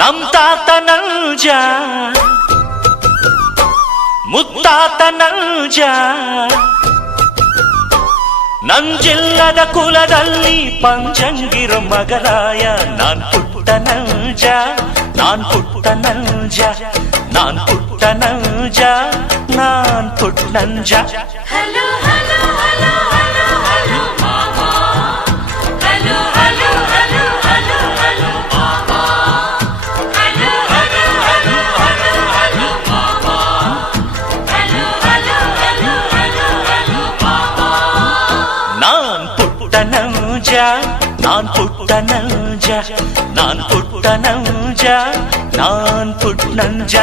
ನಮ್ ತಾತ ನಂಜ ಮುತ್ತಾತ ನಂಜ ನಂಜಿಲ್ಲದ ಕುಲದಲ್ಲಿ ಪಂಚಂಗಿರೋ ಮಗರಾಯ ನಾನ್ ಪುಟ್ಟ ನಂಜ ನಾನ್ ಪುಟ್ಟ ನಂಜ ನಾನ್ ಪುಟ್ಟ ನಂಜ ನಾನ್ Putta Nanja hello hello hello hello hello ಮಾಮಾ hello hello hello hello hello ಮಾಮಾ hello hello hello hello hello ಮಾಮಾ hello hello hello hello hello ಮಾಮಾ ನಾನ್ ಪುಟ್ಟ ನಂಜ ನಾನ್ ಪುಟ್ಟ ನಂಜ ನಾನ್ ಪುಟ್ಟ ನಂಜ ನಾನ್ ಪುಟ್ಟ ನಂಜ